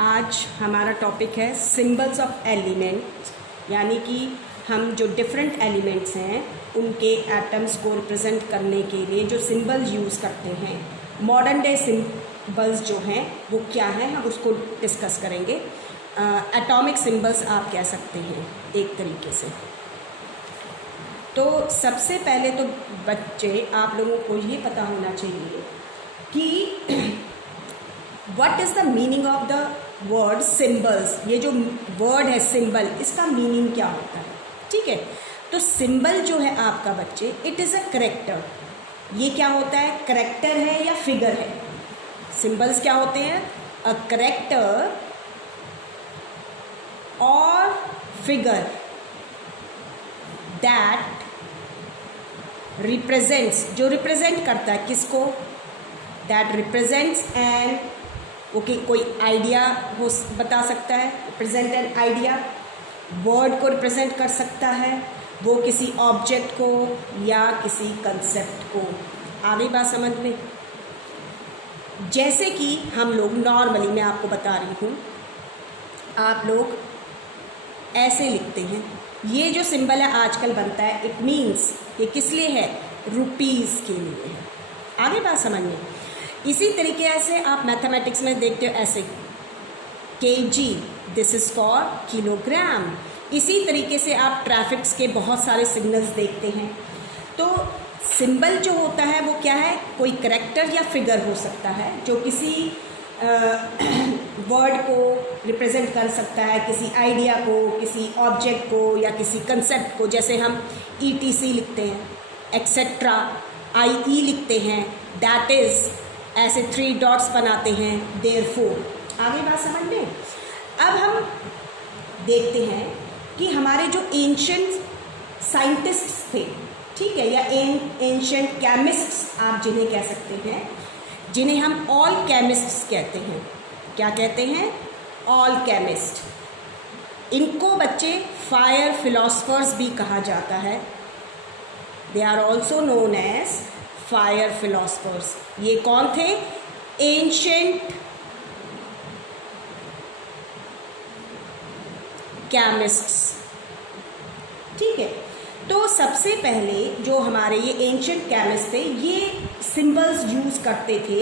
आज हमारा टॉपिक है सिंबल्स ऑफ एलिमेंट, यानी कि हम जो डिफरेंट एलिमेंट्स हैं उनके एटम्स को रिप्रेजेंट करने के लिए जो सिंबल्स यूज़ करते हैं। मॉडर्न डे सिंबल्स जो हैं वो क्या हैं, हम उसको डिस्कस करेंगे। एटॉमिक सिंबल्स आप कह सकते हैं एक तरीके से। तो सबसे पहले तो बच्चे आप लोगों को ये पता होना चाहिए कि what is the meaning of the word symbols. ये जो वर्ड है सिंबल, इसका मीनिंग क्या होता है, ठीक है। तो सिंबल जो है आपका बच्चे, इट इज़ अ करेक्टर। ये क्या होता है, करेक्टर है या फिगर है। सिंबल्स क्या होते हैं, अ करेक्टर और फिगर दैट रिप्रेजेंट्स, जो रिप्रेजेंट करता है किसको, दैट रिप्रेजेंट्स एंड ओके कोई आइडिया हो बता सकता है, रिप्रेजेंट एन आइडिया, वर्ड को रिप्रेजेंट कर सकता है, वो किसी ऑब्जेक्ट को या किसी कंसेप्ट को। आ गई बात समझ में। जैसे कि हम लोग नॉर्मली, मैं आपको बता रही हूँ, आप लोग ऐसे लिखते हैं। ये जो सिंबल है आजकल बनता है, इट मीन्स ये किस लिए है, रुपीज़ के लिए है। आगे बात समझ में। इसी तरीके से आप मैथमेटिक्स में देखते हो ऐसे, kg, this is for kilogram. इसी तरीके से आप ट्रैफिक्स के बहुत सारे सिग्नल्स देखते हैं। तो सिंबल जो होता है वो क्या है, कोई करेक्टर या फिगर हो सकता है जो किसी वर्ड को रिप्रेजेंट कर सकता है, किसी आइडिया को, किसी ऑब्जेक्ट को या किसी कंसेप्ट को। जैसे हम ETC लिखते हैं, एक्सेट्रा, IE लिखते हैं, दैट इज़, ऐसे 3 डॉट्स बनाते हैं, देयरफॉर। आगे बात समझ में। अब हम देखते हैं कि हमारे जो एंशिएंट साइंटिस्ट्स थे, ठीक है, या एंशिएंट केमिस्ट्स आप जिन्हें कह सकते हैं, जिन्हें हम ऑल केमिस्ट्स कहते हैं। क्या कहते हैं, ऑल केमिस्ट। इनको बच्चे फायर फिलोसफर्स भी कहा जाता है। They are also known as fire philosophers. ये कौन थे, एंशिएंट केमिस्ट्स, ठीक है। तो सबसे पहले जो हमारे ये एंशिएंट केमिस्ट थे, ये सिंबल्स यूज़ करते थे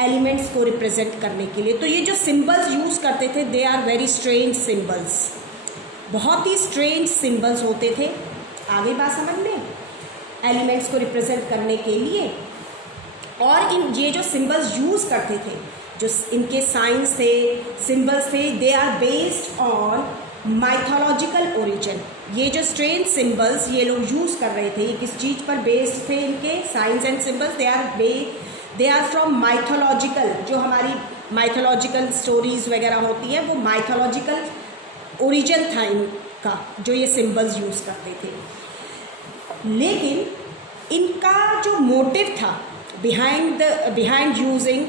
एलिमेंट्स को रिप्रेजेंट करने के लिए। तो ये जो सिंबल्स यूज़ करते थे, they are very strange symbols, बहुत ही स्ट्रेंज सिंबल्स होते थे। आगे बात समझ में, एलिमेंट्स को रिप्रेजेंट करने के लिए। और ये जो सिंबल्स यूज़ करते थे, जो इनके साइंस थे, सिंबल्स थे, they are based on mythological origin. ये जो स्ट्रेंज सिंबल्स ये लोग यूज़ कर रहे थे, ये किस चीज़ पर बेस्ड थे, इनके science and symbols, they are from mythological. जो हमारी माइथोलॉजिकल स्टोरीज वगैरह होती है, वो माइथोलॉजिकल ओरिजिन था इनका, जो ये सिंबल्स यूज़ करते थे। लेकिन इनका जो मोटिव था behind using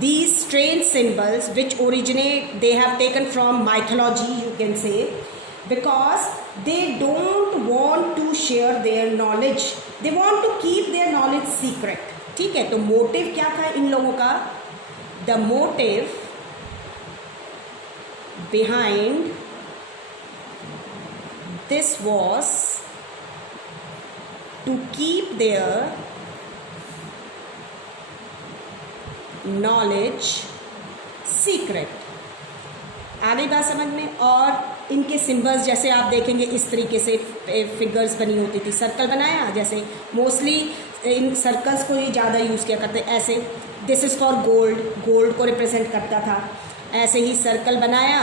these strange symbols which originate, they have taken from mythology, you can say, because they don't want to share their knowledge, they want to keep their knowledge secret, ठीक है। तो motive क्या था इन लोगों का, the motive behind this was to keep their knowledge secret. आगे बात समझ में। और इनके सिंबल्स जैसे आप देखेंगे इस तरीके से फिगर्स बनी होती थी, सर्कल बनाया, जैसे मोस्टली इन सर्कल्स को ही ज़्यादा यूज़ किया करते, ऐसे this is for gold, gold को रिप्रेजेंट करता था। ऐसे ही सर्कल बनाया,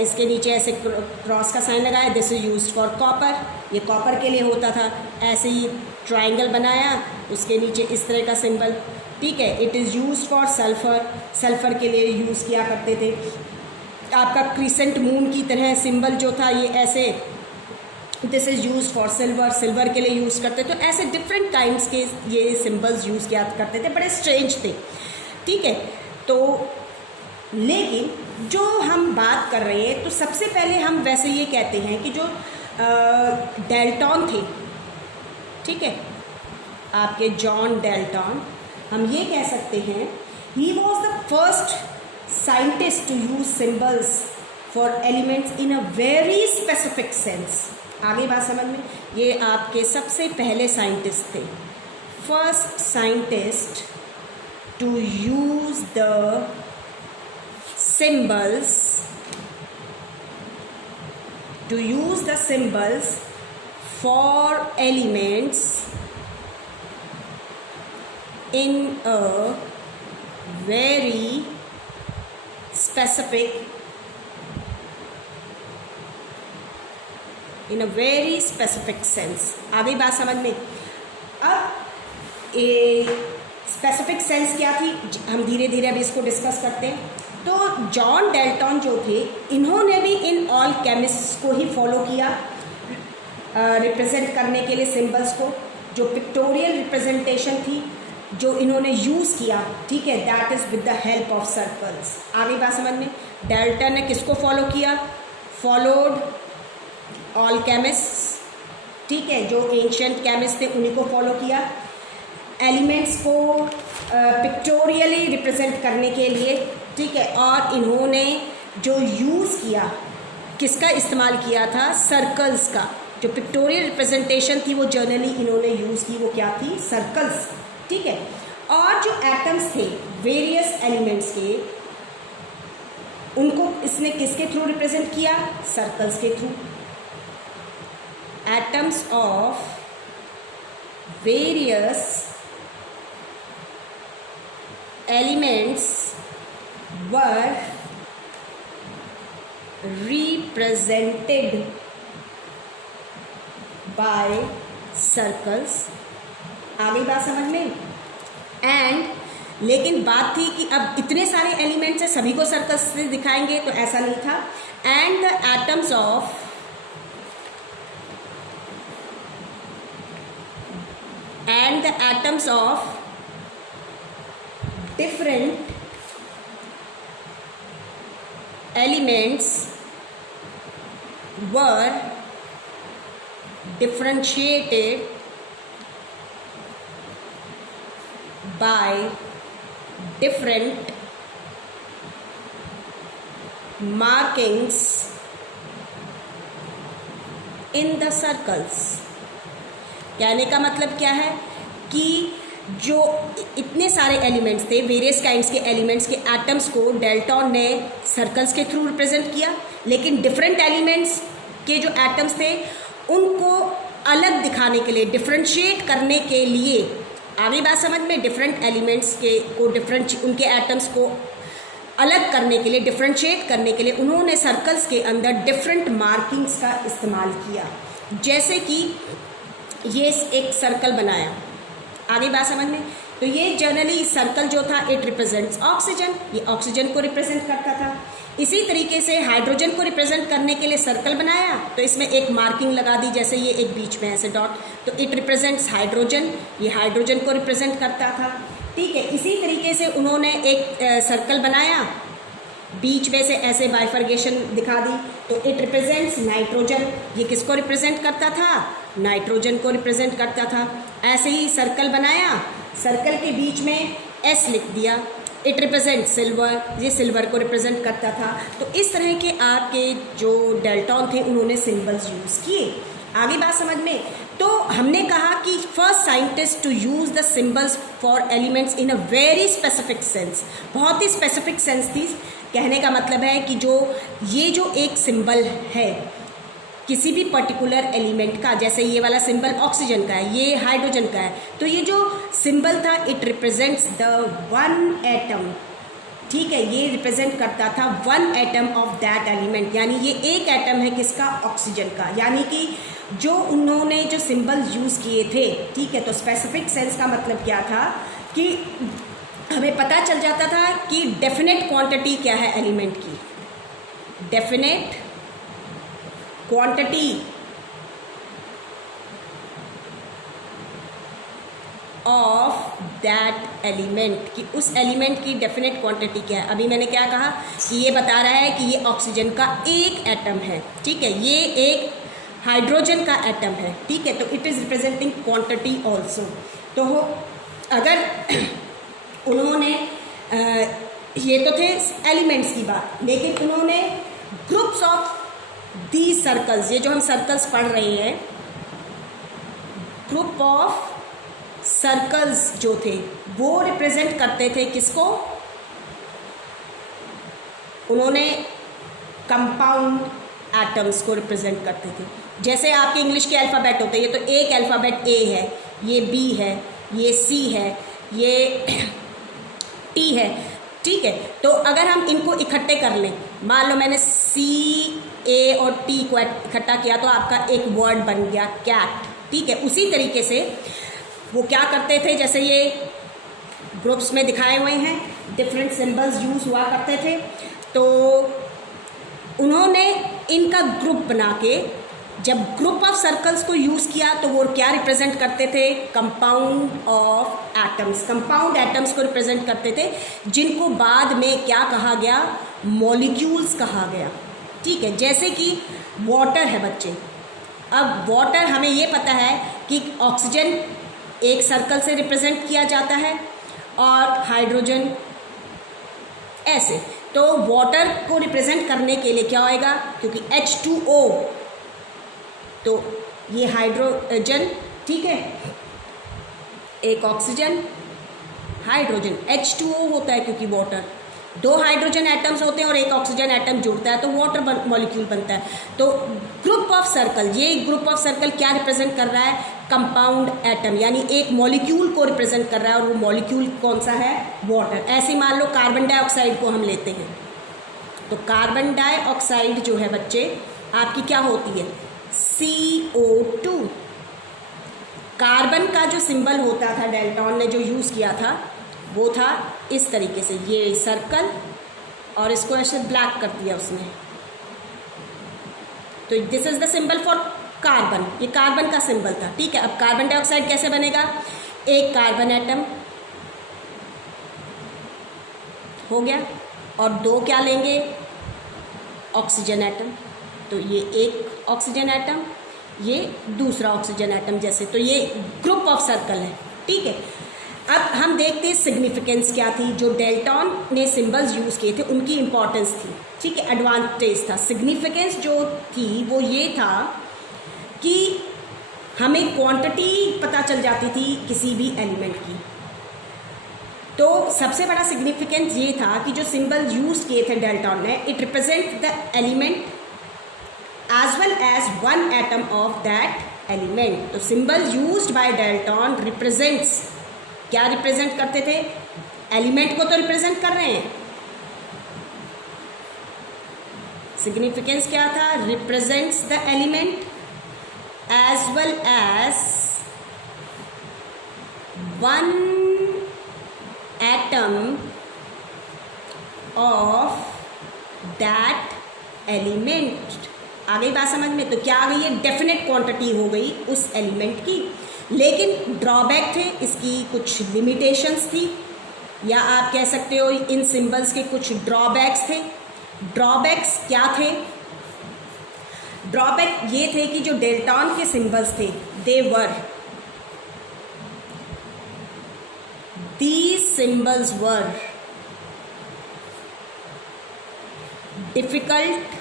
इसके नीचे ऐसे क्रॉस का साइन लगाया, this is used for copper, ये कॉपर के लिए होता था। ऐसे ही ट्राइंगल बनाया, उसके नीचे इस तरह का सिंबल, ठीक है, it is used for sulphur, sulphur के लिए यूज़ किया करते थे। आपका क्रिसेंट मून की तरह सिंबल जो था, ये ऐसे, this is used for silver, silver के लिए यूज़ करते। तो ऐसे डिफरेंट काइंड्स के ये सिंबल्स यूज़ किया करते थे, बड़े स्ट्रेंज थे, ठीक है। तो लेकिन जो हम बात कर रहे हैं, तो सबसे पहले हम वैसे ये कहते हैं कि जो डेल्टॉन थे, ठीक है, आपके जॉन डेल्टन, हम ये कह सकते हैं he was the first scientists to use symbols for elements in a very specific sense. आगे बात समझ में, ये आपके सबसे पहले साइंटिस्ट थे, first scientist to use the symbols, to use the symbols for elements in a very specific sense. आगे बात समझ में। अब स्पेसिफिक सेंस क्या थी, हम धीरे धीरे अभी इसको डिस्कस करते हैं। तो जॉन डेल्टन जो थे, इन्होंने भी इन ऑल केमिस्ट्स को ही फॉलो किया रिप्रेजेंट करने के लिए सिंबल्स को। जो पिक्टोरियल रिप्रेजेंटेशन थी जो इन्होंने यूज़ किया, ठीक है, that is with the help of circles. आगे बात समझ में, डेल्टन ने किसको फॉलो किया, फॉलोड ऑल केमिस्ट्स, ठीक है, जो एंशियंट केमिस्ट थे उन्हीं को फॉलो किया एलिमेंट्स को पिक्टोरियली रिप्रेजेंट करने के लिए, ठीक है। और इन्होंने जो यूज़ किया, किसका इस्तेमाल किया था, सर्कल्स का। जो पिक्टोरियल रिप्रेजेंटेशन थी वो जनरली इन्होंने यूज़ की, वो क्या थी, सर्कल्स, ठीक है। और जो एटम्स थे वेरियस एलिमेंट्स के, उनको इसने किसके थ्रू रिप्रेजेंट किया, सर्कल्स के through. Atoms of various elements were represented by circles। आगे बात समझ में। एंड लेकिन बात थी कि अब इतने सारे एलिमेंट्स हैं, सभी को सर्कल्स से दिखाएंगे, तो ऐसा नहीं था। And the atoms of different elements were differentiated by different markings in the circles। कहने का मतलब क्या है कि जो इतने सारे एलिमेंट्स थे, वेरियस काइंड्स के एलिमेंट्स के एटम्स को डेल्टन ने सर्कल्स के थ्रू रिप्रेजेंट किया, लेकिन डिफरेंट एलिमेंट्स के जो एटम्स थे उनको अलग दिखाने के लिए, डिफरेंशिएट करने के लिए, आगे बात समझ में, डिफरेंट एलिमेंट्स के को उनके एटम्स को अलग करने के लिए, डिफरेंशिएट करने के लिए उन्होंने सर्कल्स के अंदर डिफरेंट मार्किंग्स का इस्तेमाल किया। जैसे कि ये एक सर्कल बनाया, आगे बात समझ में, तो ये जनरली सर्कल जो था इट रिप्रेजेंट्स ऑक्सीजन, ये ऑक्सीजन को रिप्रेजेंट करता था। इसी तरीके से हाइड्रोजन को रिप्रेजेंट करने के लिए सर्कल बनाया, तो इसमें एक मार्किंग लगा दी, जैसे ये एक बीच में ऐसे डॉट, तो इट रिप्रेजेंट्स हाइड्रोजन, ये हाइड्रोजन को रिप्रेजेंट करता था, ठीक है। इसी तरीके से उन्होंने एक सर्कल बनाया, बीच में से ऐसे बाइफर्गेशन दिखा दी, तो इट रिप्रेजेंट्स नाइट्रोजन, ये किसको रिप्रेजेंट करता था, नाइट्रोजन को रिप्रेजेंट करता था। ऐसे ही सर्कल बनाया, सर्कल के बीच में एस लिख दिया, इट रिप्रेजेंट सिल्वर, ये सिल्वर को रिप्रेजेंट करता था। तो इस तरह के आपके जो डेल्टन थे उन्होंने सिंबल्स यूज़ किए। आगे बात समझ में, तो हमने कहा कि first scientist to use the symbols for elements in a very specific sense, बहुत ही स्पेसिफिक सेंस थी। कहने का मतलब है कि ये जो एक सिंबल है किसी भी पर्टिकुलर एलिमेंट का, जैसे ये वाला सिंबल ऑक्सीजन का है, ये हाइड्रोजन का है, तो ये जो सिंबल था it represents the one atom, ठीक है, ये रिप्रेजेंट करता था one atom of that element, यानी ये एक एटम है किसका, ऑक्सीजन का। यानी कि जो उन्होंने जो सिंबल यूज़ किए थे, ठीक है, तो स्पेसिफिक सेंस का मतलब क्या था कि हमें पता चल जाता था कि डेफिनेट क्वांटिटी क्या है एलिमेंट की, definite quantity of that element, कि उस एलिमेंट की डेफिनेट क्वांटिटी क्या है। अभी मैंने क्या कहा कि ये बता रहा है कि ये ऑक्सीजन का एक एटम है, ठीक है, ये एक हाइड्रोजन का एटम है, ठीक है, तो it is representing quantity also. तो अगर उन्होंने ये तो थे एलिमेंट्स की बात, लेकिन उन्होंने ग्रुप्स ऑफ दी सर्कल्स, ये जो हम सर्कल्स पढ़ रहे हैं, ग्रुप ऑफ सर्कल्स जो थे वो रिप्रेजेंट करते थे किसको? उन्होंने कंपाउंड एटम्स को रिप्रेजेंट करते थे। जैसे आपके इंग्लिश के अल्फ़ाबेट होते हैं, ये तो एक अल्फ़ाबेट ए है, ये बी है, ये सी है, ये टी है, ठीक है। तो अगर हम इनको इकट्ठे कर लें, मान लो मैंने सी, ए और टी को इकट्ठा किया तो आपका एक वर्ड बन गया कैट, ठीक है। उसी तरीके से वो क्या करते थे, जैसे ये ग्रुप्स में दिखाए हुए हैं, डिफरेंट सिंबल्स यूज़ हुआ करते थे, तो उन्होंने इनका ग्रुप बना के जब ग्रुप ऑफ सर्कल्स को यूज़ किया तो वो क्या रिप्रेजेंट करते थे? Compound of atoms, compound atoms को रिप्रेजेंट करते थे, जिनको बाद में क्या कहा गया? मॉलिक्यूल्स कहा गया, ठीक है। जैसे कि वाटर है बच्चे, अब वाटर हमें ये पता है कि ऑक्सीजन एक सर्कल से रिप्रेजेंट किया जाता है और हाइड्रोजन ऐसे, तो वाटर को रिप्रेजेंट करने के लिए क्या होएगा? क्योंकि H2O, तो ये हाइड्रोजन, ठीक है, एक ऑक्सीजन, हाइड्रोजन, H2O होता है क्योंकि वाटर, दो हाइड्रोजन एटम्स होते हैं और एक ऑक्सीजन एटम जुड़ता है तो वाटर मॉलिक्यूल बनता है। तो ग्रुप ऑफ सर्कल, ये ग्रुप ऑफ सर्कल क्या रिप्रेजेंट कर रहा है? कंपाउंड एटम, यानी एक मॉलिक्यूल को रिप्रेजेंट कर रहा है, और वो मॉलिक्यूल कौन सा है? वाटर। ऐसे मान लो कार्बन डाइऑक्साइड को हम लेते हैं, तो कार्बन डाइऑक्साइड जो है बच्चे आपकी क्या होती है? CO2। कार्बन का जो सिंबल होता था, डेल्टॉन ने जो यूज़ किया था वो था इस तरीके से, ये सर्कल, और इसको ऐसे ब्लैक कर दिया उसने, तो this is the symbol for carbon, ये कार्बन का सिंबल था, ठीक है। अब कार्बन डाइऑक्साइड कैसे बनेगा? एक कार्बन एटम हो गया और दो क्या लेंगे? ऑक्सीजन एटम, तो ये एक ऑक्सीजन एटम, ये दूसरा ऑक्सीजन एटम, जैसे, तो ये ग्रुप ऑफ सर्कल है, ठीक है। अब हम देखते हैं सिग्निफिकेंस क्या थी। जो डेल्टॉन ने सिंबल्स यूज़ किए थे उनकी इंपॉर्टेंस थी, ठीक है, एडवांटेज था। सिग्निफिकेंस जो थी वो ये था कि हमें क्वांटिटी पता चल जाती थी किसी भी एलिमेंट की। तो सबसे बड़ा सिग्निफिकेंस ये था कि जो सिंबल यूज़ किए थे डेल्टॉन ने, it represent the element as well as one atom of that element। तो symbol used by Dalton represents, क्या रिप्रेजेंट करते थे? एलिमेंट को तो रिप्रेजेंट कर रहे हैं। सिग्निफिकेंस क्या था? Represents the element as well as one atom of that element. आ गई बात समझ में? तो क्या आ गई है? डेफिनेट क्वांटिटी हो गई उस एलिमेंट की, लेकिन ड्रॉबैक थे, इसकी कुछ लिमिटेशंस थी, या आप कह सकते हो इन सिंबल्स के कुछ ड्रॉबैक्स थे। ड्रॉबैक्स क्या थे? ड्रॉबैक ये थे कि जो डेल्टॉन के सिंबल्स थे, these symbols were difficult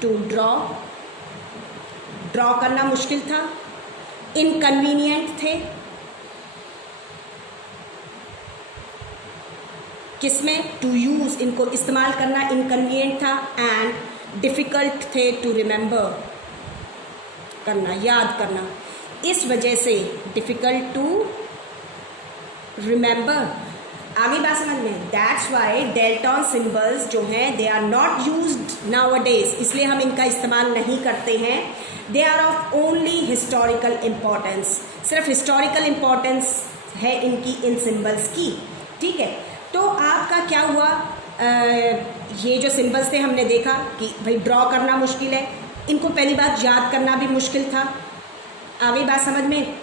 to draw करना मुश्किल था, इनकन्वीनियंट थे, किसमें? टू यूज़, इनको इस्तेमाल करना इनकन्वीनियंट था, एंड डिफ़िकल्ट थे टू रिमेंबर, करना, याद करना। इस वजह से डिफ़िकल्ट टू रिमेंबर। आगे बात समझ में? दैट्स वाई डेल्टॉन सिंबल्स जो हैं they are not used nowadays, इसलिए हम इनका इस्तेमाल नहीं करते हैं। They are of only historical importance, सिर्फ हिस्टोरिकल इम्पोर्टेंस है इनकी, इन सिंबल्स की, ठीक है। तो आपका क्या हुआ? ये जो सिंबल्स थे हमने देखा कि भाई ड्रॉ करना मुश्किल है, इनको पहली बात याद करना भी मुश्किल था। आगे बात समझ में?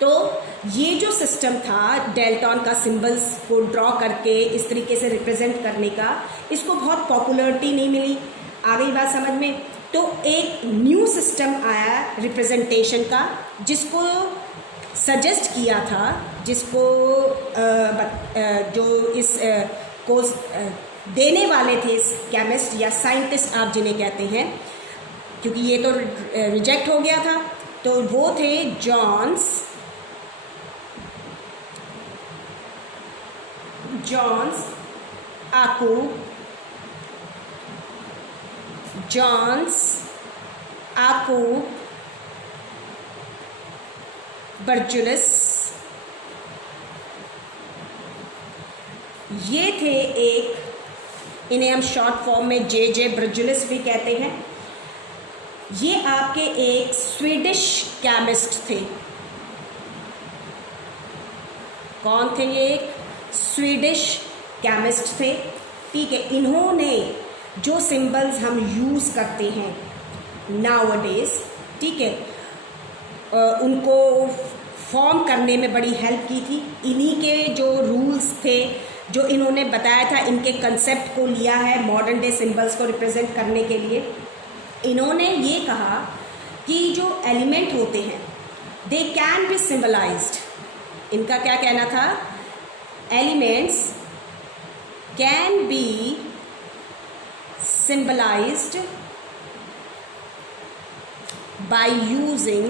तो ये जो सिस्टम था डेल्टॉन का सिंबल्स को ड्रॉ करके इस तरीके से रिप्रेजेंट करने का, इसको बहुत पॉपुलैरिटी नहीं मिली। आ गई बात समझ में? तो एक न्यू सिस्टम आया रिप्रेजेंटेशन का, जिसको सजेस्ट किया था, जिसको जो इस कोर्स देने वाले थे, इस केमिस्ट या साइंटिस्ट आप जिन्हें कहते हैं, क्योंकि ये तो रिजेक्ट हो गया था, तो वो थे जॉन्स आकू बर्जुलस। ये थे इन्हें हम शॉर्ट फॉर्म में जे बर्जुलस भी कहते हैं। ये आपके एक स्वीडिश केमिस्ट थे। कौन थे ये? एक स्वीडिश केमिस्ट थे, ठीक है। इन्होंने जो सिंबल्स हम यूज़ करते हैं नाउअडेज, ठीक है, उनको फॉर्म करने में बड़ी हेल्प की थी। इन्हीं के जो रूल्स थे, जो इन्होंने बताया था, इनके कंसेप्ट को लिया है मॉडर्न डे सिंबल्स को रिप्रेजेंट करने के लिए। इन्होंने ये कहा कि जो एलिमेंट होते हैं दे कैन बी सिंबलाइज्ड। इनका क्या कहना था? Elements can be symbolized by using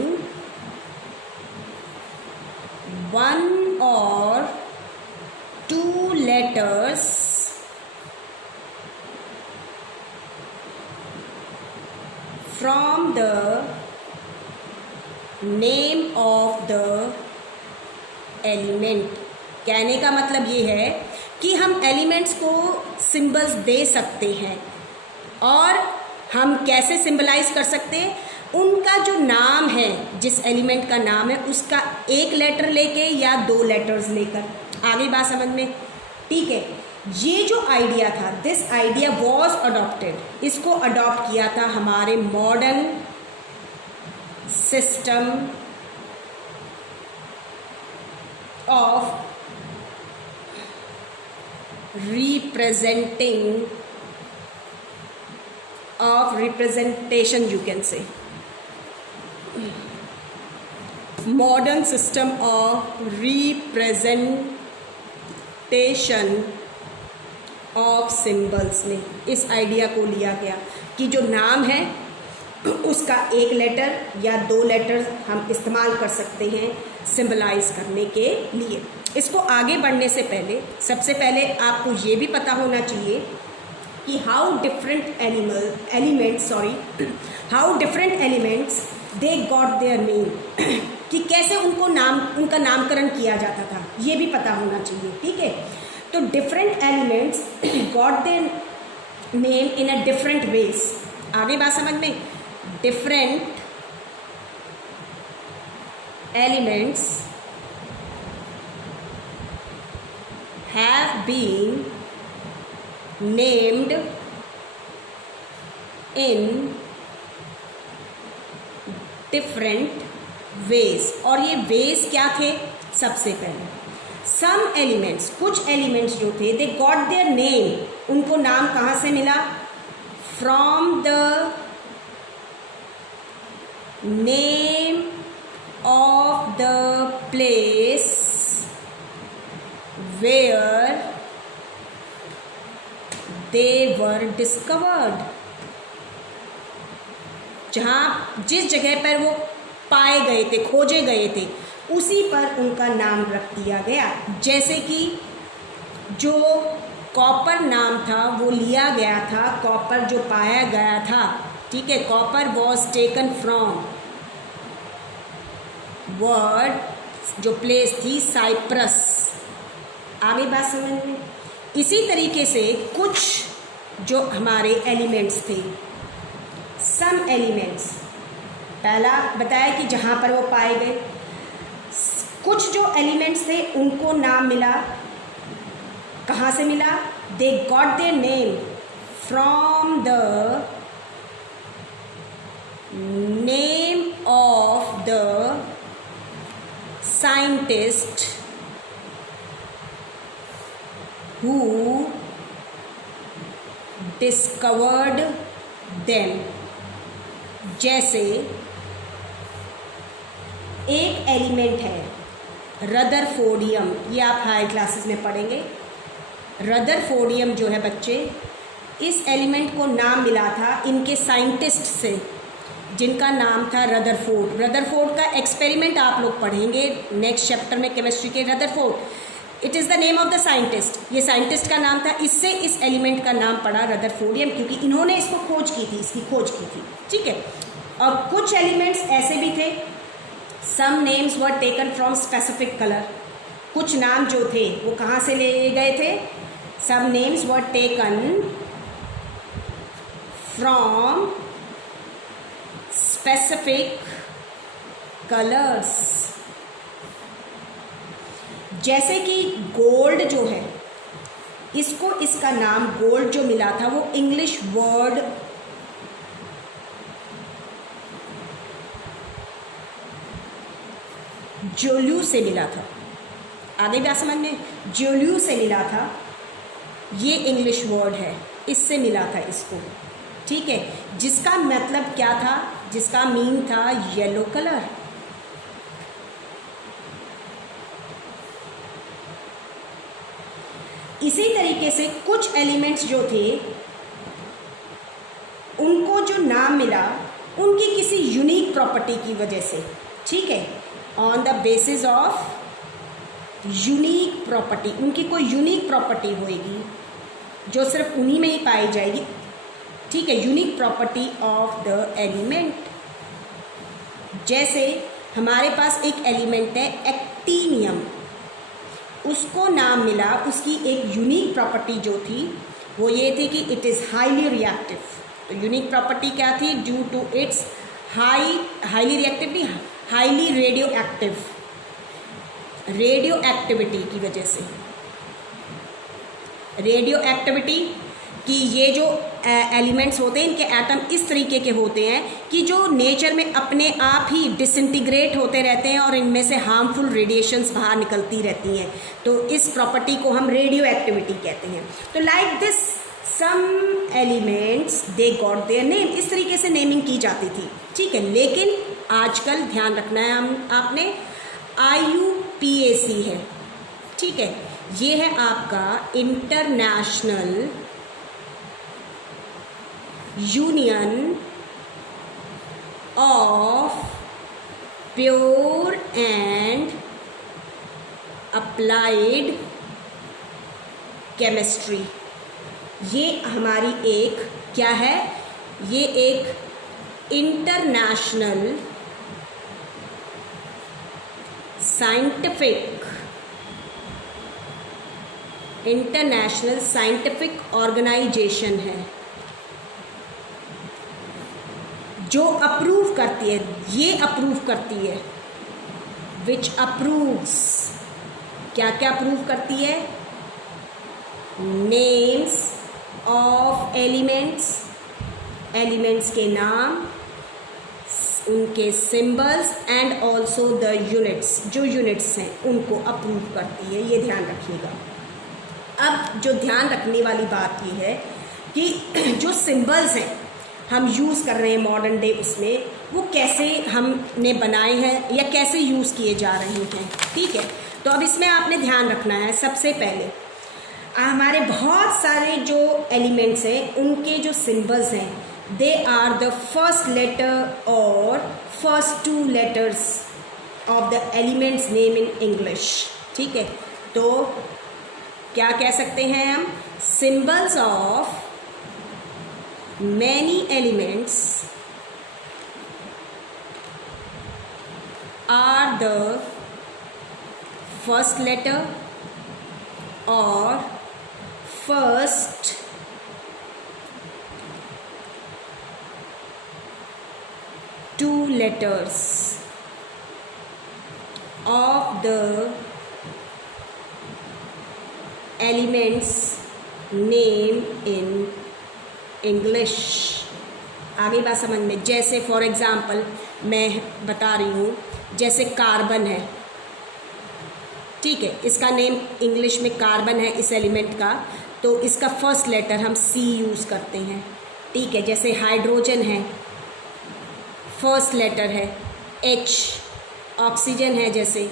one or two letters from the name of the element। कहने का मतलब ये है कि हम एलिमेंट्स को सिंबल्स दे सकते हैं, और हम कैसे सिंबलाइज कर सकते हैं? उनका जो नाम है, जिस एलिमेंट का नाम है, उसका एक लेटर लेके या दो लेटर्स लेकर। आगे बात समझ में? ठीक है। ये जो आइडिया था, दिस आइडिया वॉज अडॉप्टेड, इसको अडॉप्ट किया था हमारे modern system of representation, you can say modern system of representation of symbols में इस आइडिया को लिया गया कि जो नाम है उसका एक लेटर या दो लेटर हम इस्तेमाल कर सकते हैं सिंबलाइज करने के लिए। इसको आगे बढ़ने से पहले सबसे पहले आपको ये भी पता होना चाहिए कि how different elements they got their name, कि कैसे उनका नामकरण किया जाता था, ये भी पता होना चाहिए, ठीक है। तो different elements got their name in a different ways. आगे बात समझ में? Different elements have been named in different ways। और ये ways क्या थे? सबसे पहले some elements, कुछ elements जो थे, they got their name, उनको नाम कहाँ से मिला? from the name of the place where they were discovered। जिस जगह पर वो पाए गए थे, खोजे गए थे, उसी पर उनका नाम रख दिया गया। जैसे कि जो कॉपर नाम था वो लिया गया था, कॉपर जो पाया गया था, ठीक है, copper was taken from word, जो प्लेस थी साइप्रस। आगे बात समझ में? इसी तरीके से कुछ जो हमारे एलिमेंट्स थे, सम एलिमेंट्स, पहला बताया कि जहाँ पर वो पाए गए, कुछ जो एलिमेंट्स थे उनको नाम मिला, कहाँ से मिला? दे got their name from the name of the scientist who discovered them। जैसे एक एलिमेंट है, रदरफोर्डियम, ये आप हायर क्लासेस में पढ़ेंगे। रदरफोर्डियम जो है बच्चे, इस एलिमेंट को नाम मिला था इनके साइंटिस्ट से, जिनका नाम था रदरफोर्ड। रदरफोर्ड का एक्सपेरिमेंट आप लोग पढ़ेंगे नेक्स्ट चैप्टर में केमिस्ट्री के। Rutherford, it is the name of the scientist, ये साइंटिस्ट का नाम था, इससे इस एलिमेंट का नाम पड़ा रदरफोर्डियम, क्योंकि इन्होंने इसको खोज की थी, इसकी खोज की थी, ठीक है। और कुछ एलिमेंट्स ऐसे भी थे, some names were taken from specific colour, कुछ नाम जो थे वो कहाँ से ले गए थे, some names were taken from specific colours. जैसे कि गोल्ड जो है, इसको इसका नाम गोल्ड जो मिला था वो इंग्लिश वर्ड जोल्यू से मिला था। आगे बात समझ में, जोल्यू से मिला था, ये इंग्लिश वर्ड है, इससे मिला था इसको, ठीक है। जिसका मतलब क्या था, जिसका मीन था येलो कलर। इसी तरीके से कुछ एलिमेंट्स जो थे उनको जो नाम मिला उनकी किसी यूनिक प्रॉपर्टी की वजह से, ठीक है, on the basis of unique property, उनकी कोई यूनिक प्रॉपर्टी होएगी जो सिर्फ उन्हीं में ही पाई जाएगी, ठीक है, unique property of the element. जैसे हमारे पास एक एलिमेंट है एक्टीनियम, उसको नाम मिला, उसकी एक यूनिक प्रॉपर्टी जो थी वो ये थी कि इट इज़ हाईली रिएक्टिव। तो यूनिक प्रॉपर्टी क्या थी, due to its highly reactive नहीं, highly radioactive, radioactivity की वजह से, रेडियो एक्टिविटी कि ये जो एलिमेंट्स होते हैं इनके एटम इस तरीके के होते हैं कि जो नेचर में अपने आप ही डिसइंटीग्रेट होते रहते हैं और इनमें से हार्मफुल रेडिएशंस बाहर निकलती रहती हैं, तो इस प्रॉपर्टी को हम रेडियो एक्टिविटी कहते हैं। तो like this some elements they got their name, इस तरीके से नेमिंग की जाती थी, ठीक है। लेकिन आजकल ध्यान रखना है आपने, IUPAC है, ठीक है, ये है आपका international union of pure and applied chemistry. ये हमारी एक क्या है, ये एक इंटरनेशनल साइंटिफिक ऑर्गेनाइजेशन है जो अप्रूव करती है, ये अप्रूव करती है, विच अप्रूव्स, क्या क्या अप्रूव करती है, नेम्स ऑफ एलिमेंट्स, एलिमेंट्स के नाम, उनके symbols and also the units, जो यूनिट्स हैं उनको अप्रूव करती है, ये ध्यान रखिएगा। अब जो ध्यान रखने वाली बात ये है कि जो सिंबल्स हैं हम यूज़ कर रहे हैं मॉडर्न डे, उसमें वो कैसे हमने बनाए हैं या कैसे यूज़ किए जा रहे हैं, ठीक है। तो अब इसमें आपने ध्यान रखना है, सबसे पहले हमारे बहुत सारे जो एलिमेंट्स हैं उनके जो सिंबल्स हैं, they are the first letter और first 2 letters of the elements name in English, ठीक है। तो क्या कह सकते हैं हम, symbols of many elements are the first letter or first 2 letters of the elements name in English. आगे बात समझ में, जैसे फॉर एग्ज़ाम्पल मैं बता रही हूँ, जैसे कार्बन है, ठीक है, इसका नेम इंग्लिश में कार्बन है इस एलिमेंट का, तो इसका फर्स्ट लेटर हम C यूज़ करते हैं, ठीक है। जैसे हाइड्रोजन है, फर्स्ट लेटर है H, ऑक्सीजन है जैसे,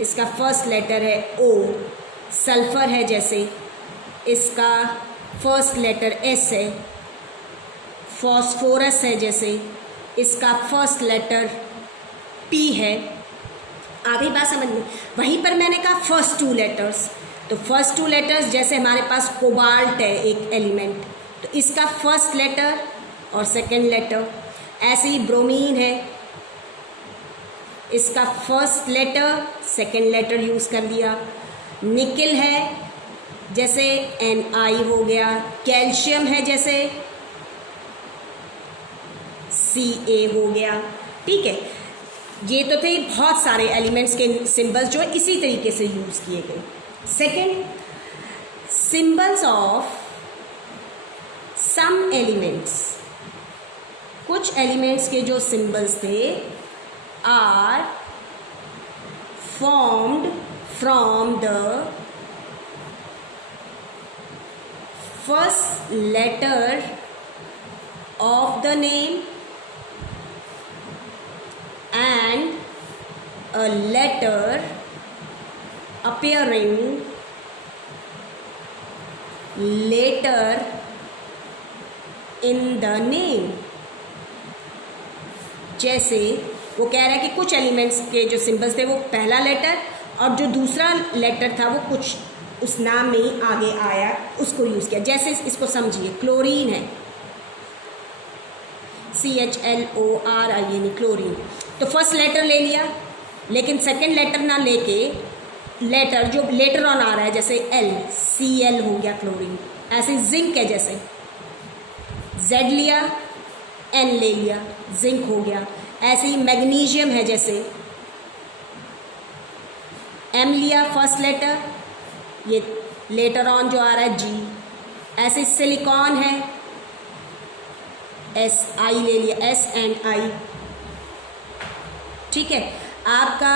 इसका फर्स्ट लेटर है ओ। सल्फर है जैसे, इसका फर्स्ट लेटर एस है। फॉस्फोरस है जैसे, इसका फर्स्ट लेटर पी है। आ गई बात समझ में? वहीं पर मैंने कहा फर्स्ट टू लेटर्स, तो फर्स्ट टू लेटर्स जैसे हमारे पास कोबाल्ट है एक एलिमेंट, तो इसका फर्स्ट लेटर और सेकंड लेटर। ऐसे ही ब्रोमीन है, इसका first letter second letter use कर लिया। निकिल है जैसे Na हो गया। कैल्शियम है जैसे Ca हो गया। ठीक है, ये तो थे बहुत सारे एलिमेंट्स के सिंबल्स जो इसी तरीके से यूज़ किए गए। Second, symbols of some elements, कुछ एलिमेंट्स के जो सिंबल्स थे are formed from the first letter of the name and a letter appearing later in the name। जैसे वो कह रहा है कि कुछ एलिमेंट्स के जो सिंबल्स थे वो पहला लेटर और जो दूसरा लेटर था वो कुछ उस नाम में ही आगे आया, उसको यूज़ किया। जैसे इसको समझिए, क्लोरीन है CHLORIN, क्लोरीन। तो फर्स्ट लेटर ले लिया, लेकिन सेकंड लेटर ना लेके लेटर जो लेटर ऑन आ रहा है जैसे L, Cl हो गया क्लोरीन। ऐसे जिंक है जैसे Z लिया, N ले लिया, जिंक हो गया। ऐसे ही मैग्नीशियम है जैसे M लिया फर्स्ट लेटर, ये लेटर ऑन जो आ रहा है G। ऐसे सिलिकॉन है SI ले लिया, S and I। ठीक है, आपका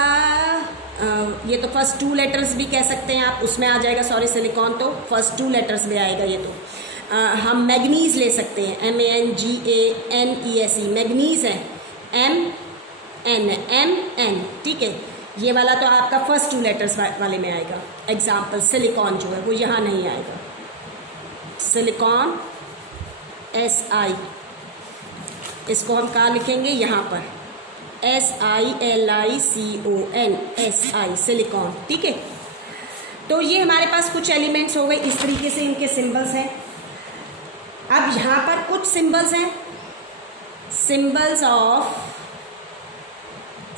ये तो फर्स्ट टू लेटर्स भी कह सकते हैं आप, उसमें आ जाएगा। सॉरी, सिलिकॉन तो फर्स्ट टू लेटर्स में आएगा। ये तो हम मैग्नीज ले सकते हैं, MANGANESE, मैग्नीज है MN। ठीक है, ये वाला तो आपका फर्स्ट टू लेटर्स वाले में आएगा। एग्जाम्पल सिलिकॉन जो है वो यहाँ नहीं आएगा। सिलिकॉन SI, इसको हम कहाँ लिखेंगे? यहाँ पर SILICON, SI, सिलिकॉन। ठीक है, तो ये हमारे पास कुछ एलिमेंट्स हो गए, इस तरीके से इनके सिंबल्स हैं। अब यहाँ पर कुछ सिंबल्स हैं, symbols of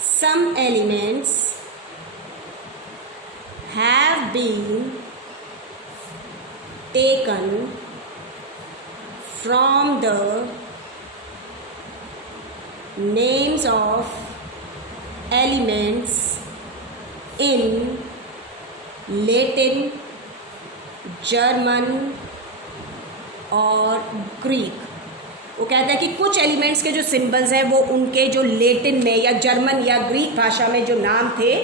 some elements have been taken from the names of elements in Latin, German और ग्रीक। वो कहता है कि कुछ एलिमेंट्स के जो सिंबल्स हैं वो उनके जो लेटिन में या जर्मन या ग्रीक भाषा में जो नाम थे,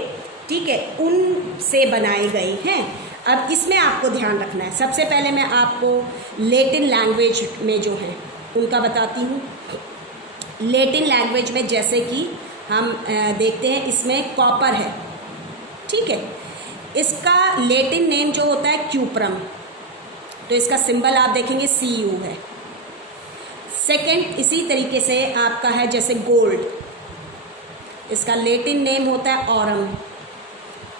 ठीक है, उनसे बनाए गए हैं। अब इसमें आपको ध्यान रखना है। सबसे पहले मैं आपको लेटिन लैंग्वेज में जो है उनका बताती हूँ। लेटिन लैंग्वेज में जैसे कि हम देखते हैं, इसमें कॉपर है। ठीक है, इसका लेटिन नेम जो होता है क्यूप्रम, तो इसका सिंबल आप देखेंगे Cu है। सेकंड, इसी तरीके से आपका है जैसे गोल्ड, इसका लेटिन नेम होता है ऑरम,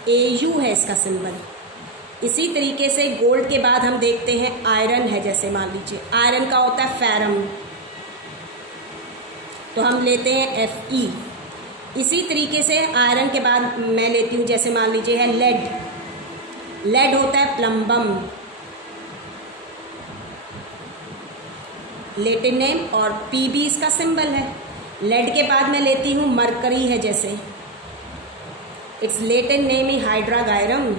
Au है इसका सिंबल। इसी तरीके से गोल्ड के बाद हम देखते हैं आयरन है, जैसे मान लीजिए आयरन का होता है फेरम, तो हम लेते हैं Fe। इसी तरीके से आयरन के बाद मैं लेती हूँ, जैसे मान लीजिए है लेड, लेड होता है प्लम्बम, लेटिन नेम, और Pb इसका सिंबल है। लेड के बाद मैं लेती हूँ मरकरी है, जैसे इट्स लेटिन नेम ही हाइड्रागायरम,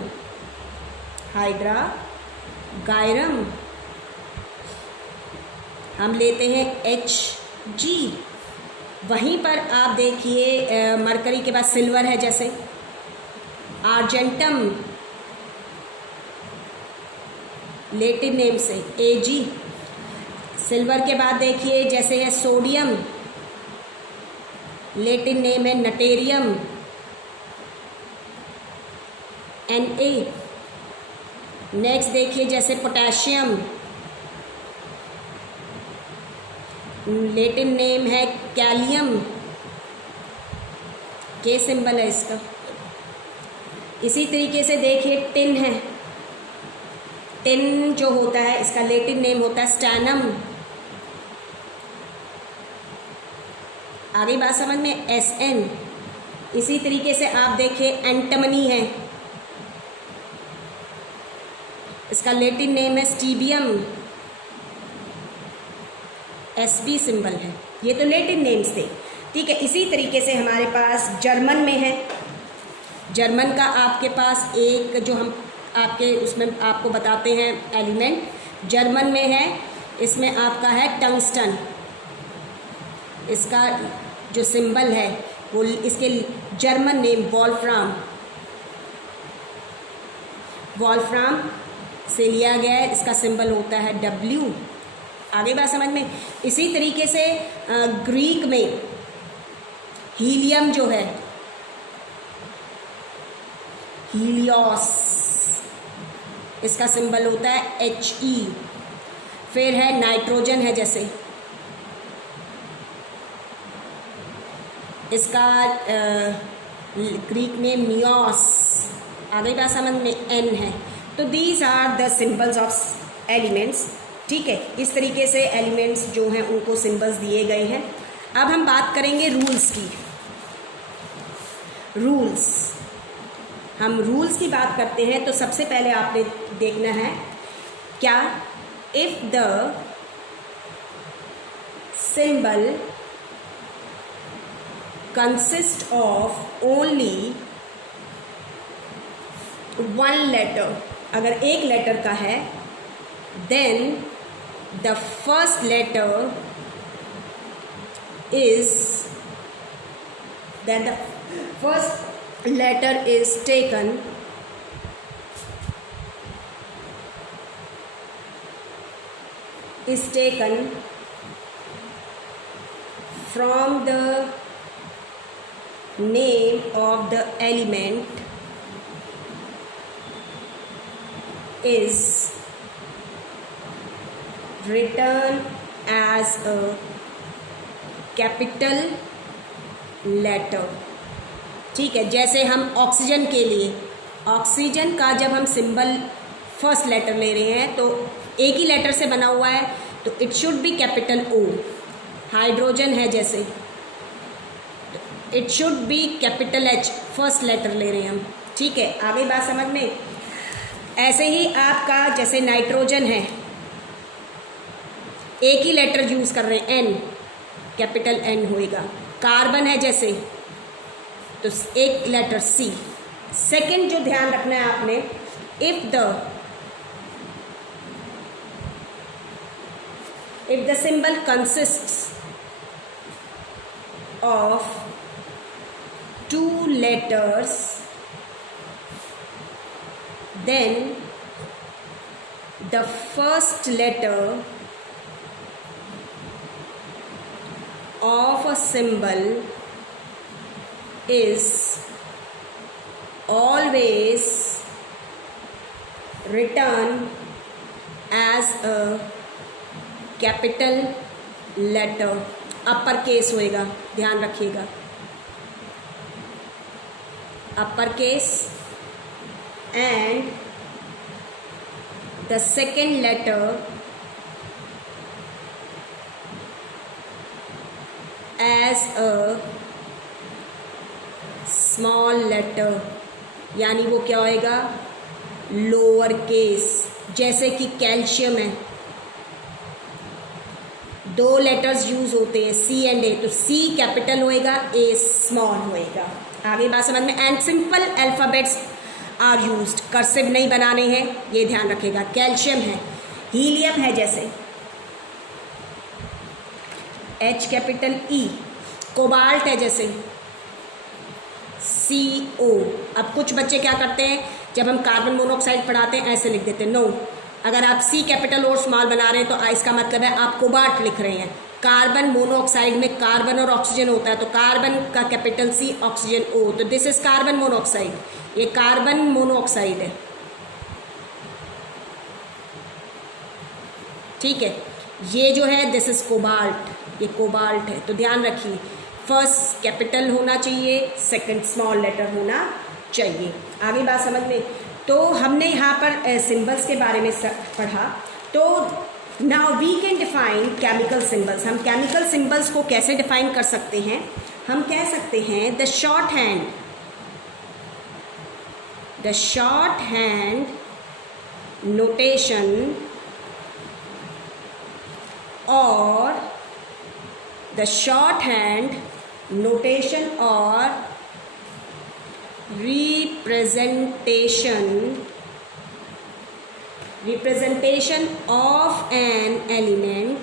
हाइड्रागायरम। हम लेते हैं Hg। वहीं पर आप देखिए मरकरी के बाद सिल्वर है, जैसे आर्जेंटम, लेटिन नेम से Ag। सिल्वर के बाद देखिए जैसे है सोडियम, लेटिन नेम है नटेरियम। Na। नेक्स्ट देखिए जैसे पोटेशियम, लैटिन नेम है कैलियम, के सिंबल है इसका। इसी तरीके से देखिए टिन है, टिन जो होता है इसका लैटिन नेम होता है स्टैनम। आगे बात समझ में, Sn। इसी तरीके से आप देखिए एंटमनी है, इसका लैटिन नेम है स्टीबियम, Sb सिंबल है। ये तो लैटिन नेम्स थे, ठीक है। इसी तरीके से हमारे पास जर्मन में है, जर्मन का आपके पास एक जो हम आपके उसमें आपको बताते हैं एलिमेंट, जर्मन में है, इसमें आपका है टंगस्टन। इसका जो सिंबल है वो इसके जर्मन नेम वॉल्फ्राम, वॉल्फ्राम से लिया गया है, इसका सिंबल होता है W। आगे बात समझ में। इसी तरीके से ग्रीक में हीलियम जो है, हीलियोस, इसका सिंबल होता है He। फिर है नाइट्रोजन है, जैसे इसका ग्रीक नेम नियोस। आगे बात समझ में, N है। तो these are the symbols of elements, ठीक है। इस तरीके से एलिमेंट्स जो हैं उनको सिंबल्स दिए गए हैं। अब हम बात करेंगे रूल्स की। रूल्स, हम रूल्स की बात करते हैं तो सबसे पहले आपने देखना है क्या, if the symbol consist of only one letter, अगर एक लेटर का है, then the first letter is then the first letter is taken from the name of the element is written as a capital letter, ठीक है। जैसे हम oxygen के लिए, ऑक्सीजन का जब हम सिंबल फर्स्ट लेटर ले रहे हैं तो एक ही लेटर से बना हुआ है तो it should be capital O। Hydrogen है जैसे, it should be capital H, first letter ले रहे हैं हम, ठीक है। आगे बात समझ में। ऐसे ही आपका जैसे नाइट्रोजन है, एक ही लेटर यूज़ कर रहे हैं N, कैपिटल N होएगा। कार्बन है जैसे तो एक लेटर C। सेकंड जो ध्यान रखना है आपने, if the symbol consists of two letters, then the first letter of a symbol is always written as a capital letter, upper case होएगा, ध्यान रखिएगा, upper case. And the second letter as a small letter, यानी वो क्या होएगा, lower case. जैसे कि calcium है, दो लेटर्स यूज होते हैं C एंड A, तो C कैपिटल होएगा, A स्मॉल होएगा। आगे बात समझ में। And simple alphabets are used, cursive नहीं बनाने हैं, ये ध्यान रखिएगा। कैल्शियम है, हीलियम है जैसे H कैपिटल E, कोबाल्ट है जैसे CO। अब कुछ बच्चे क्या करते हैं, जब हम कार्बन मोनोऑक्साइड पढ़ाते हैं ऐसे लिख देते हैं, नो, अगर आप सी कैपिटल और स्मॉल बना रहे हैं तो इसका मतलब है आप कोबाल्ट लिख रहे हैं। कार्बन मोनोऑक्साइड में कार्बन और ऑक्सीजन होता है, तो कार्बन का कैपिटल सी, ऑक्सीजन ओ, तो दिस इज कार्बन मोनोऑक्साइड, ये कार्बन मोनोऑक्साइड है, ठीक है। ये जो है दिस इज कोबाल्ट, ये कोबाल्ट है। तो ध्यान रखिए फर्स्ट कैपिटल होना चाहिए, सेकंड स्मॉल लेटर होना चाहिए। आगे बात समझ में। तो हमने यहाँ पर सिंबल्स के बारे में पढ़ा। तो now we can define chemical symbols. हम केमिकल सिंबल्स को कैसे डिफाइन कर सकते हैं? हम कह सकते हैं द शॉर्ट हैंड नोटेशन और the shorthand notation or representation of an element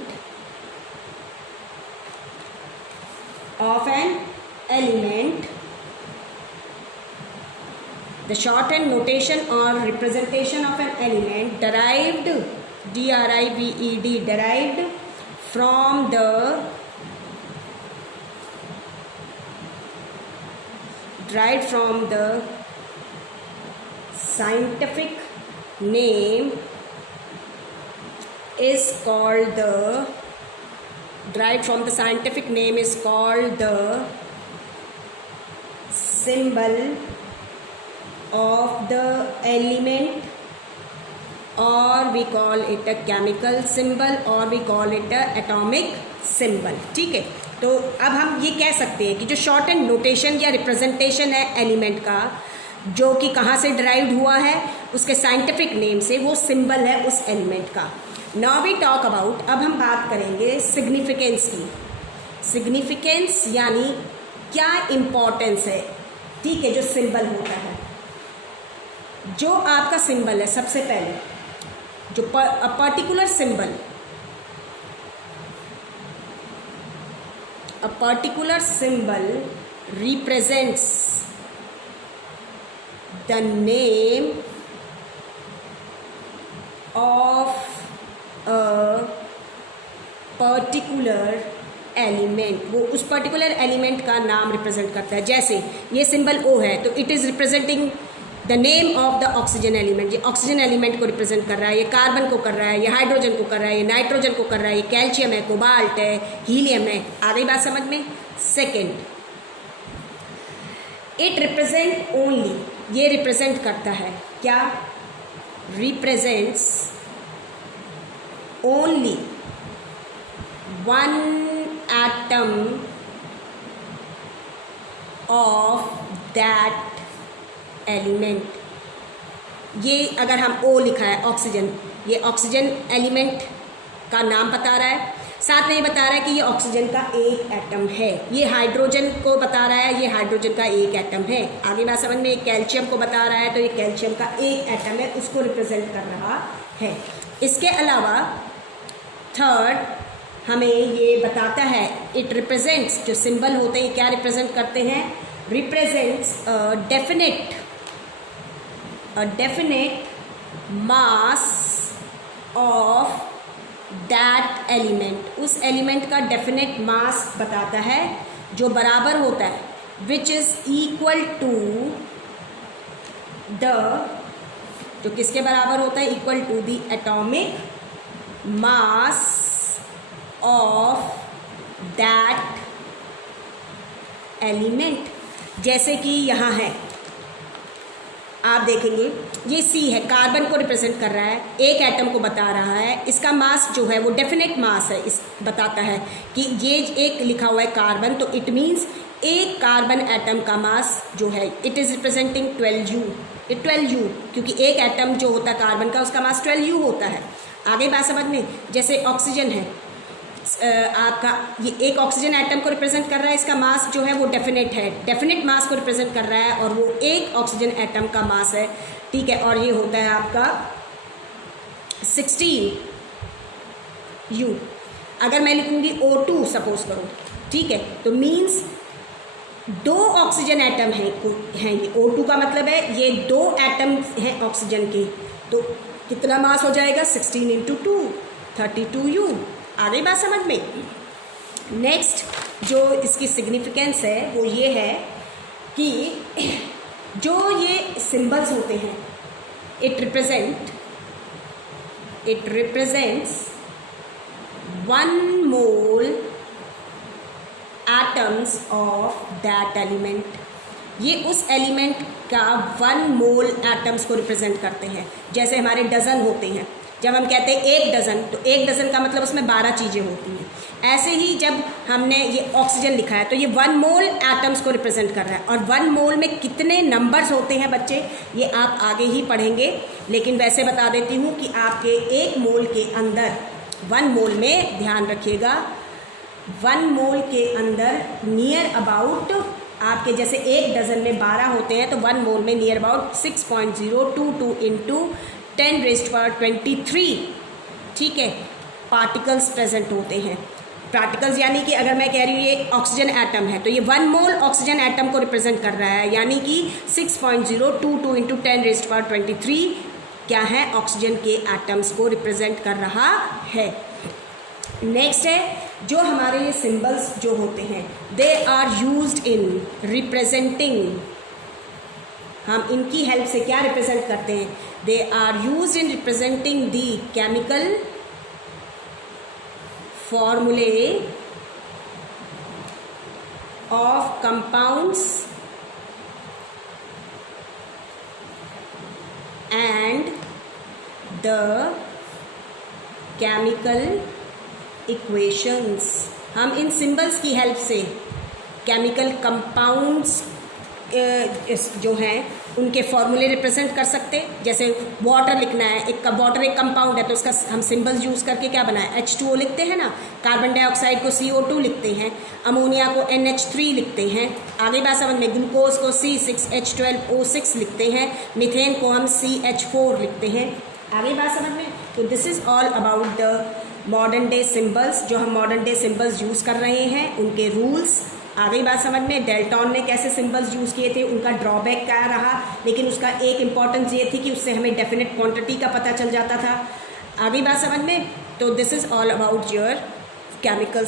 the shorthand notation or representation of an element derived derived from the scientific name is called the symbol of the element, or we call it a chemical symbol, or we call it a atomic symbol, ठीक है। तो अब हम ये कह सकते हैं कि जो शॉर्ट एंड नोटेशन या रिप्रेजेंटेशन है एलिमेंट का, जो कि कहाँ से डिराइव्ड हुआ है, उसके साइंटिफिक नेम से, वो सिंबल है उस एलिमेंट का। नाउ वी टॉक अबाउट, अब हम बात करेंगे सिग्निफिकेंस की। सिग्निफिकेंस यानी क्या इम्पोर्टेंस है, ठीक है, जो सिंबल होता है। जो आपका सिंबल है, सबसे पहले जो particular symbol represents the name of a particular element, वो उस पर्टिकुलर एलिमेंट का नाम रिप्रेजेंट करता है। जैसे ये सिंबल O है तो it is representing the name of the oxygen element, ये ऑक्सीजन एलिमेंट को रिप्रेजेंट कर रहा है, ये कार्बन को कर रहा है, ये हाइड्रोजन को कर रहा है, ये नाइट्रोजन को कर रहा है, ये कैल्शियम है, कोबाल्ट है, हीलियम है। आ गई बात समझ में। सेकेंड, इट रिप्रेजेंट ओनली, ये रिप्रेजेंट करता है क्या? Represents only one atom of that element. ये अगर हम O लिखा है ऑक्सीजन, ये ऑक्सीजन एलिमेंट का नाम बता रहा है, साथ में ये बता रहा है कि ये ऑक्सीजन का एक एटम है। ये हाइड्रोजन को बता रहा है, ये हाइड्रोजन का एक एटम है। आगे बात समझ में। कैल्शियम को बता रहा है तो ये कैल्शियम का एक एटम है, उसको रिप्रेजेंट कर रहा है। इसके अलावा थर्ड हमें ये बताता है, इट रिप्रेजेंट्स, जो सिंबल होते हैं क्या रिप्रेजेंट करते हैं? Represents a definite mass of that element, उस एलिमेंट का डेफिनेट मास बताता है जो बराबर होता है, which is equal to the, जो किसके बराबर होता है? Equal to the atomic mass of that element. जैसे कि यहाँ है, आप देखेंगे ये C है, कार्बन को रिप्रेजेंट कर रहा है, एक एटम को बता रहा है। इसका मास जो है वो डेफिनेट मास है, इस बताता है कि ये एक लिखा हुआ है कार्बन, तो इट मीन्स एक कार्बन एटम का मास जो है it is representing 12U, 12U, क्योंकि एक एटम जो होता है कार्बन का उसका मास 12U होता है। आगे बात समझ में। जैसे ऑक्सीजन है, आपका ये एक ऑक्सीजन एटम को रिप्रेजेंट कर रहा है, इसका मास जो है वो डेफिनेट है, डेफिनेट मास को रिप्रेजेंट कर रहा है, और वो एक ऑक्सीजन एटम का मास है, ठीक है। और ये होता है आपका 16U। अगर मैं लिखूंगी O2 सपोज करो, ठीक है, तो मीन्स दो ऑक्सीजन एटम हैं ये। O2 का मतलब है ये दो एटम हैं ऑक्सीजन के, तो कितना मास हो जाएगा 16 इंटू 2 32U। आ गई बात समझ में। नेक्स्ट जो इसकी सिग्निफिकेंस है वो ये है कि जो ये सिंबल्स होते हैं it represents 1 mole atoms of that element. ये उस एलिमेंट का 1 मोल एटम्स को रिप्रेजेंट करते हैं। जैसे हमारे डज़न होते हैं, जब हम कहते हैं 1 डज़न, तो 1 डज़न का मतलब उसमें 12 चीज़ें होती हैं। ऐसे ही जब हमने ये ऑक्सीजन लिखा है तो ये 1 मोल एटम्स को रिप्रेजेंट कर रहा है। और 1 मोल में कितने नंबर्स होते हैं बच्चे, ये आप आगे ही पढ़ेंगे, लेकिन वैसे बता देती हूँ कि आपके 1 मोल के अंदर 1 मोल में ध्यान रखिएगा 1 मोल के अंदर नियर अबाउट आपके जैसे 1 डज़न में 12 होते हैं, तो 1 मोल में नियर अबाउट 6.022 इंटू 10⁻23, ठीक है, पार्टिकल्स प्रेजेंट होते हैं। पार्टिकल्स यानी कि अगर मैं कह रही हूँ ये ऑक्सीजन एटम है तो ये 1 मोल ऑक्सीजन एटम को रिप्रेजेंट कर रहा है, यानी कि 6.022 इंटू 10⁻23 क्या है, ऑक्सीजन के एटम्स को रिप्रेजेंट कर रहा है। नेक्स्ट है जो हमारे ये सिंबल्स जो होते हैं they are used in representing, हम इनकी हेल्प से क्या रिप्रेजेंट करते हैं, they are used in representing the chemical formulae of compounds and the chemical equations. हम इन सिंबल्स की हेल्प से केमिकल कंपाउंड्स जो हैं उनके फॉर्मूले रिप्रेजेंट कर सकते। जैसे वाटर लिखना है, एक वाटर एक कंपाउंड है तो उसका हम सिंबल्स यूज़ करके क्या बनाए, H2O लिखते हैं ना, कार्बन डाइऑक्साइड को CO2 लिखते हैं, अमोनिया को NH3 लिखते हैं, आगे बात समझ में, ग्लूकोज को C6H12O6 लिखते हैं, मीथेन को हम CH4 लिखते हैं, आगे बात समझ में। तो this is all about the modern day symbols, जो हम मॉडर्न डे सिंबल्स यूज़ कर रहे हैं, उनके रूल्स। आ गई बात समझ में। डेल्टॉन ने कैसे सिंबल्स यूज़ किए थे, उनका ड्रॉबैक क्या रहा, लेकिन उसका एक इम्पॉर्टेंस ये थी कि उससे हमें डेफिनेट क्वांटिटी का पता चल जाता था। आ गई बात समझ में। तो this is all about your chemical